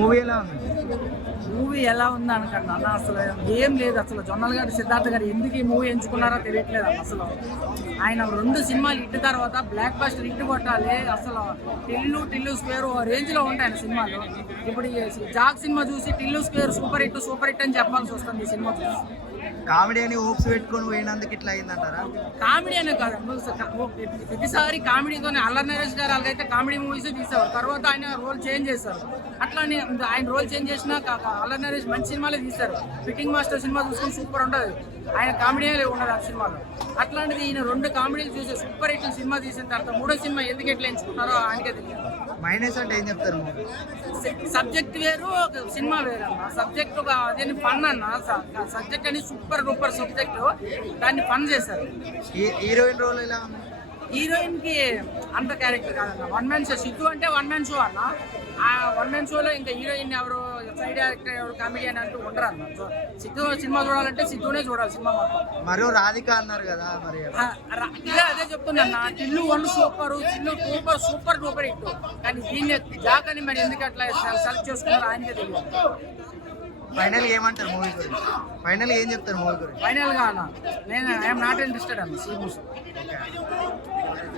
Movie ఎలా ఉంది? Movie ఎలా ఉంది అనకండి అన్న, అసలు ఏం లేదు. అసలు జొన్నల గారు సిద్ధార్థ గారు ఎందుకు ఈ మూవీ ఎంచుకున్నారో తెలియట్లేదు అన్న. అసలు ఆయన 2 సినిమాలు హిట్ తర్వాత బ్లాక్ బస్టర్ హిట్ కొట్టాలి. అసలు టిల్లు స్క్వేర్ రేంజ్లో ఉంటాయి ఆయన సినిమాలు. ఇప్పుడు ఈ జాక్ సినిమా చూసి టిల్లు స్క్వేర్ సూపర్ హిట్ అని చెప్పాల్సి వస్తుంది ఈ సినిమా చూసి. కామెడీ అని హోప్స్ పెట్టుకొని పోయినందుకు ఇట్లా అయిందంటారా? కామెడీ అనే కాదు, ప్రతిసారి కామెడీతోనే అల్లరి నరేష్ గారు అలాగైతే కామెడీ మూవీస్ తీసేవారు. తర్వాత ఆయన రోల్ చేంజ్ చేశారు. అట్లానే ఆయన రోల్ చేంజ్ చేసినా అల్లరి నరేష్ మంచి సినిమాలే తీశారు. ఫిట్టింగ్ మాస్టర్ సినిమా చూసుకుని సూపర్ ఉంటుంది. ఆయన కామెడీనే ఉండదు ఆ సినిమాలో. అట్లాంటిది ఈయన 2 కామెడీలు చూసి సూపర్ హిట్ సినిమా తీసిన తర్వాత 3వ సినిమా ఎందుకు ఎట్లా ఎంచుకున్నారో ఆయనకే తెలియదు. మైనస్ అంటే ఏం చెప్తారు? సబ్జెక్ట్ వేరు, సినిమా వేరు అన్న. సబ్జెక్ట్ అదే ఫన్ అన్న. సబ్జెక్ట్ అని సూపర్ డూపర్ సబ్జెక్ట్, దాన్ని ఫన్ చేశారు. హీరోయిన్ రోల్ ఎలా ఉంది? హీరోయిన్ కి అంత క్యారెక్టర్ కాదన్న. 1 మ్యాన్ షో. సిద్ధు అంటే 1 మ్యాన్ షో అన్న. ఆ 1 మ్యాన్ షోలో ఇంకా హీరోయిన్ ఎవరు, సైడ్ యాక్టర్ ఎవరు, కామెడియన్ అంటూ ఉండరు అన్న. సో సిద్ధు సినిమా చూడాలంటే సిద్ధునే చూడాలి సినిమా మొత్తం. మరో రాధిక అన్నారు కదా, మరి అదే చెప్తున్నా. Tillu 1 super, Tillu 2 super duper hit. కానీ దీన్ని జాక్ అని మరి ఎందుకు అట్లా సెలెక్ట్ చేసుకున్నారు ఆయనకే తెలియదు. ఫైనల్ ఏమంటారు మూవీ గురించి? ఫైనల్ ఏం చెప్తారు మూవీ గురించి? ఫైనల్ గా అన్న, నేను ఐఎమ్ నాట్ ఇంట్రెస్టెడ్ అన్న.